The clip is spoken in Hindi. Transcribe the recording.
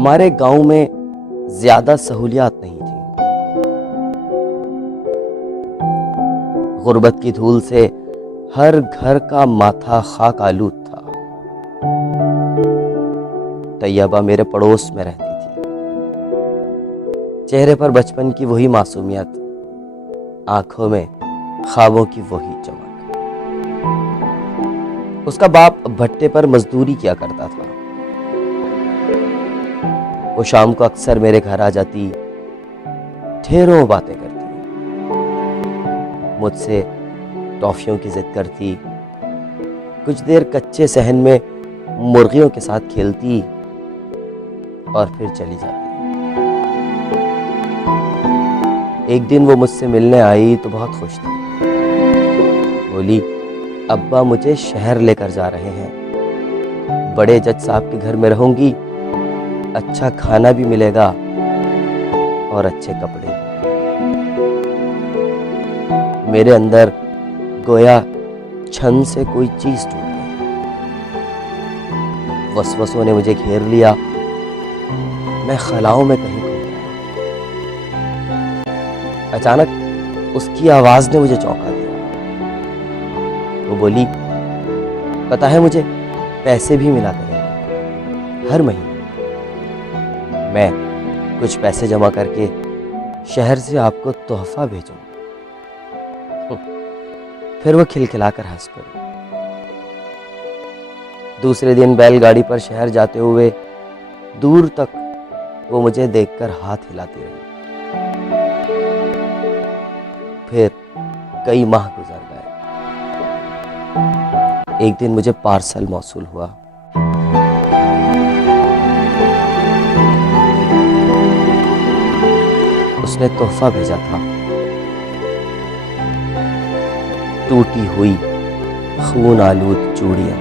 हमारे गांव में ज्यादा सहूलियात नहीं थी। गुर्बत की धूल से हर घर का माथा खाक आलूद था। तैयबा मेरे पड़ोस में रहती थी। चेहरे पर बचपन की वही मासूमियत, आंखों में ख्वाबों की वही चमक। उसका बाप भट्टे पर मजदूरी किया करता था। वो शाम को अक्सर मेरे घर आ जाती, ढेरों बातें करती, मुझसे टॉफियों की जिद करती, कुछ देर कच्चे सहन में मुर्गियों के साथ खेलती और फिर चली जाती। एक दिन वो मुझसे मिलने आई तो बहुत खुश थी। बोली, अब्बा मुझे शहर लेकर जा रहे हैं, बड़े जज साहब के घर में रहूंगी, अच्छा खाना भी मिलेगा और अच्छे कपड़े भी। मेरे अंदर गोया छन से कोई चीज टूट गई। वसवसों ने मुझे घेर लिया। मैं खलाओं में कहीं खो गया। अचानक उसकी आवाज ने मुझे चौंका दिया। वो बोली, पता है मुझे पैसे भी मिला करेंगे हर महीने। मैं कुछ पैसे जमा करके शहर से आपको तोहफा भेजूंगा। फिर वो खिलखिलाकर हंस पड़ी। दूसरे दिन बैलगाड़ी पर शहर जाते हुए दूर तक वो मुझे देखकर हाथ हिलाती रही। फिर कई माह गुजर गए। एक दिन मुझे पार्सल मौसूल हुआ। उसने तोहफा भेजा था, टूटी हुई खून आलूद चूड़ियां।